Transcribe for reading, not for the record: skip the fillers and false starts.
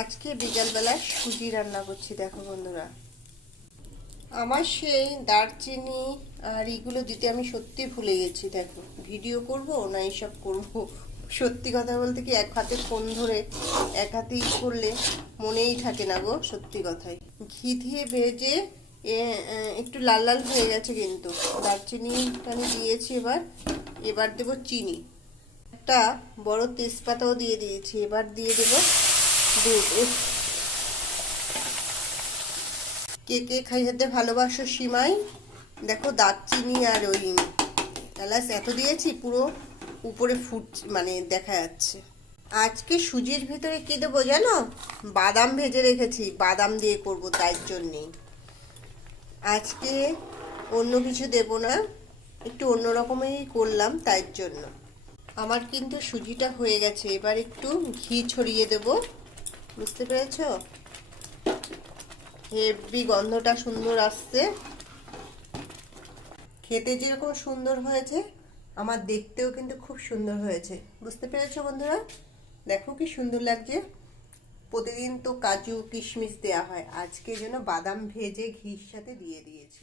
আজকে বিকালবেলা সুজি রান্না করছি। দেখো বন্ধুরা, আমার সেই দারচিনি আর এগুলো দিতে আমি সত্যি ভুলে গেছি। দেখো, ভিডিও করব না এইসব করব। সত্যি কথা বলতে কি, এক হাতে ফোন ধরে এক হাতে করলে মনেই থাকে না গো, সত্যি কথাই। ঘি দিয়ে ভেজে একটু লাল লাল হয়ে গেছে, কিন্তু দারচিনিটা আমি দিয়েছি। এবার দেবো চিনি, একটা বড় তেজপাতাও দিয়ে দিয়েছি। এবার দিয়ে দেবো দুধ। কে কে খাইতে ভালোবাসো সিমাই। দেখো, দারচিনি আর ওই এলাচ এত দিয়েছি, পুরো উপরে ফুট মানে দেখা যাচ্ছে। আজকে সুজির ভিতরে কি দেবো জানো? বাদাম ভেজে রেখেছি, বাদাম দিয়ে করব, তাই জন্যেই আজকে অন্য কিছু দেব না, একটু অন্য রকমেরই করলাম তাই জন্য। আমার কিন্তু সুজিটা হয়ে গেছে, এবার একটু ঘি ছড়িয়ে দেব। বুঝতে পেরেছো? হেভি গন্ধটা সুন্দর আসছে, খেতে যেরকম সুন্দর হয়েছে আমার দেখতেও কিন্তু খুব সুন্দর হয়েছে। বুঝতে পেরেছো বন্ধুরা? দেখো কি সুন্দর লাগছে। প্রতিদিন তো কাজু কিশমিশ দেওয়া হয়, আজকে যেন বাদাম ভেজে ঘির সাথে দিয়ে দিয়েছি।